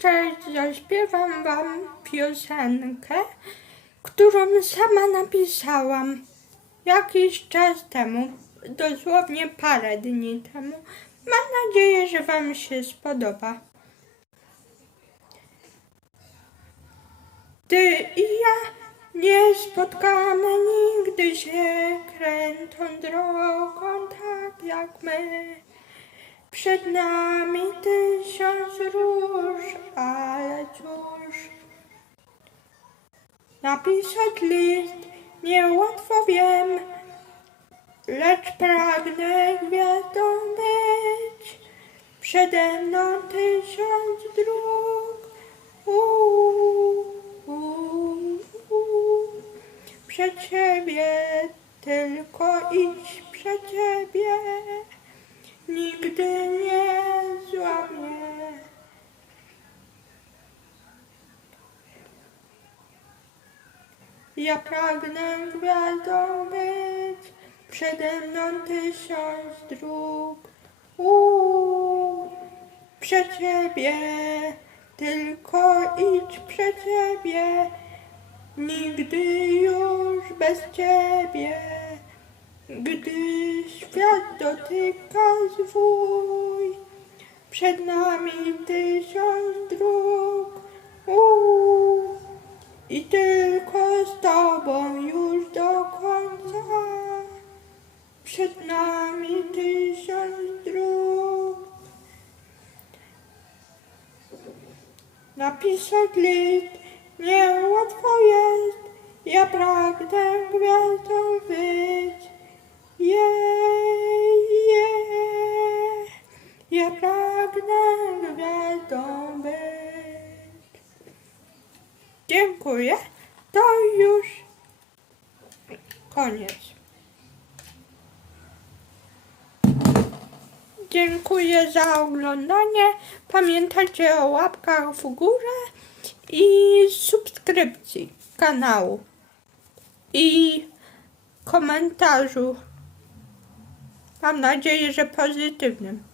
Cześć, zaśpiewam wam piosenkę, którą sama napisałam jakiś czas temu, dosłownie parę dni temu. Mam nadzieję, że wam się spodoba. Ty i ja nie spotkamy nigdy się krętą drogą tak jak my. Przed nami tysiąc róż, ale cóż. Napisać list niełatwo wiem, lecz pragnę gwiazdą być. Przede mną tysiąc dróg. Uuu, uuu, uuu. Przed siebie tylko idź przed siebie. Nigdy nie złamie. Ja pragnę gwiazdą być, przede mną tysiąc dróg. Uuu, przed siebie, tylko idź przed siebie, nigdy już bez ciebie. Gdy świat dotyka zwój, przed nami tysiąc dróg. Przed nami tysiąc dróg. Napisać list niełatwo jest, ja pragnę gwiazdą być. Jej, jej, ja pragnę gwiazdą być. Dziękuję. To już koniec. Dziękuję za oglądanie. Pamiętajcie o łapkach w górę i subskrypcji kanału i komentarzu. Mam nadzieję, że pozytywnym.